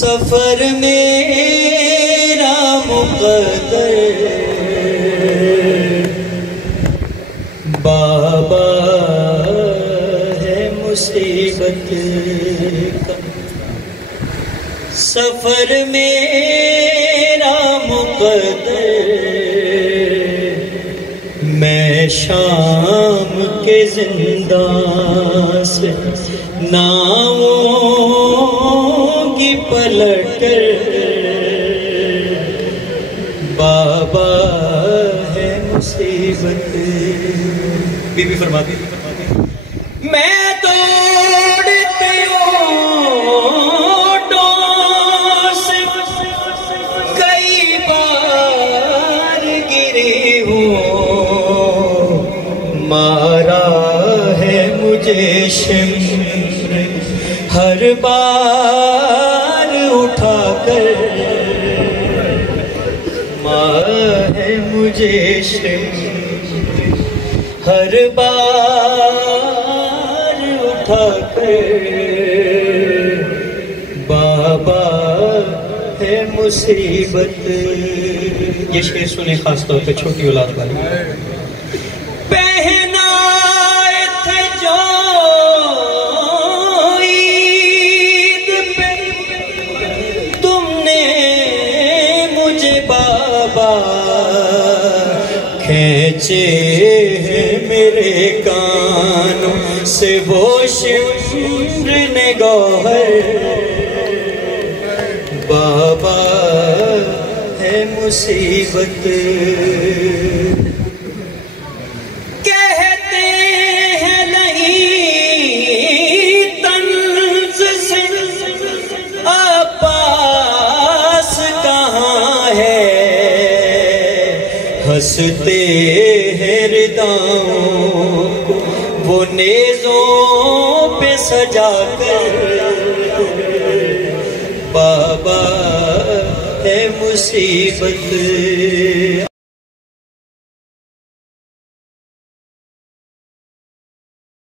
सफर मेरा मुक़द्दर बाबा है मुसीबत का। सफर मेरा मुक़द्दर मैं शाम के जिंदा से नाऊंगी पलटकर बाबा है मुसीबत। बीबी फरमाती मैं दौड़ती ओटों से कई बार गिरी हूँ, मारा है मुझे शिम्र हर बार उठाकर, मारा है मुझे शिम्र हर बार उठाकर बाबा है मुसीबत। ये शेर सुने खास तौर पे छोटी औलाद वाले। पहनाए थे जो ईद पे तुमने मुझे बाबा, खींचे मेरे कानों से वो शिम्र ने गौहर, बाबा है मुसीबत। कहते हैं नहीं तंज से अब्बास कहाँ है, हंसते हैं रिदाओं को वो नेज़ों पे सजाकर, बाबा है मुसीबत।